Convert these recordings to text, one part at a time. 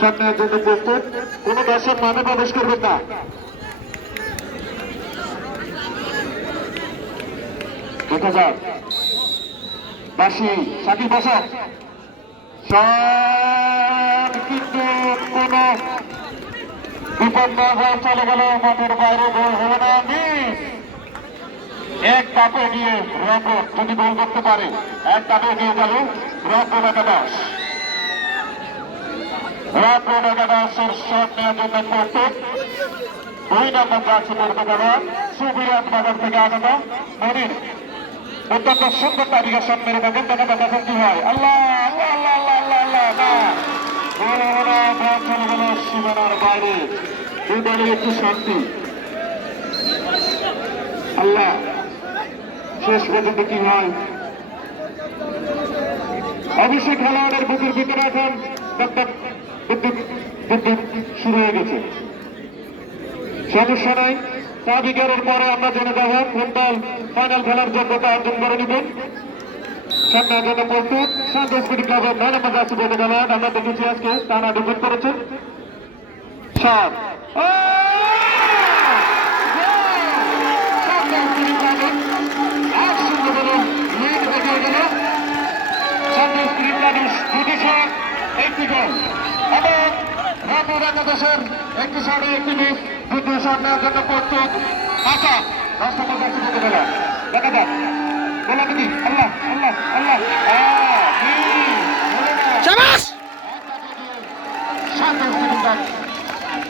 সামনের জন্য প্রস্তুত, কোন দর্শক মানে প্রবেশ করবেন না। দেখা যাক বাসি সাকিব বসক কিন্তু কোন বিপদ না হয়ে চলে গেল, মাঠের বাইরে গোল হলো না। এক কাপে গিয়ে রবট যদি গোল করতে পারে, এক কাপে গিয়ে গেল রবট একাদশ। রবট একাদশের শট নেওয়ার জন্য প্রস্তুত 2 নম্বর জার্সি পড়তে গেল সুবিরাট বাজার থেকে আগত মনির। অত্যন্ত সুন্দর তালিকা শট মেরে থাকেন, দেখা যাক এখন কি হয়। আল্লাহ আল্লাহ আল্লাহ আল্লাহ আল্লাহ আল্লাহ না গোল হলো না, বল চলে গেল সীমানার বাইরে। দুই দলের একটু শান্তি। আল্লাহ শেষ পর্যন্ত কি হয়। অবশ্যই খেলোয়াড়ের বুকের ভিতরে এখন শুরু হয়ে গেছে। সমস্যা নাই, তাবিকের পরে আমরা জেনে যাব কোন দল ফাইনাল খেলার যোগ্যতা অর্জন করে নেবেন। সামনের জন্য প্রস্তুত সন্তোষ ক্লাবের 9 নম্বর জার্সি পড়তে গেল। আমরা দেখেছি আজকে টানা ডিফেন্ড করেছে। একাদশের একটি শটে একটি মিস, দ্বিতীয় শট নেওয়ার জন্য প্রস্তুত আশা 10 নম্বর জার্সি পড়তে গেল। দেখা যাক বলা কি আল্লাহ আল্লাহ আল্লাহ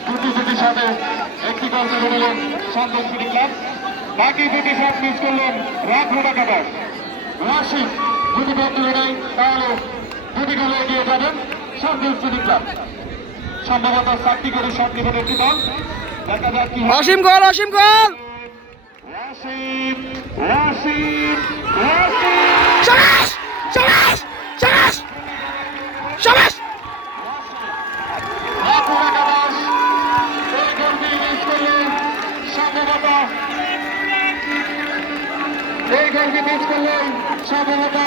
দুটি শটে একটি গোল করে নিলেন সন্তোষ ক্লাব। বাকি দুটি শট মিস করলেন রাজভোগ একাদশ। রাশিদ যদি গোল তুলে নেয় তাহলে দুটি গোলে এগিয়ে যাবেন সন্তোষ ক্লাব। সম্ভবত 4টি করে শট নেবেন একটি দল। দেখা যাক কি অসীম গোল, অসীম গোল। রাশিদ রাশিদ শাবাশ শাবাশ শাবাশ শাবাশ। এই গোলটি মিস করলেন সম্ভবত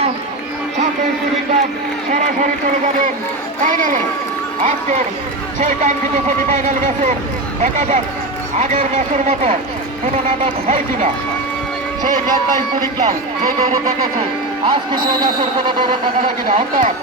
সরাসরি চলে যাবেন ফাইনালে। আজকের সেই কাঙ্ক্ষিত সেমিফাইনাল ম্যাচের দেখা যাক আগের ম্যাচের মতো কোন নাটক হয় কিনা। সেই মেঘনা স্পোর্টিং ক্লাব যে দৌড় দেখেছে, আজকে সেই ম্যাচের কোন দৌড় দেখা যায় কিনা। অর্থাৎ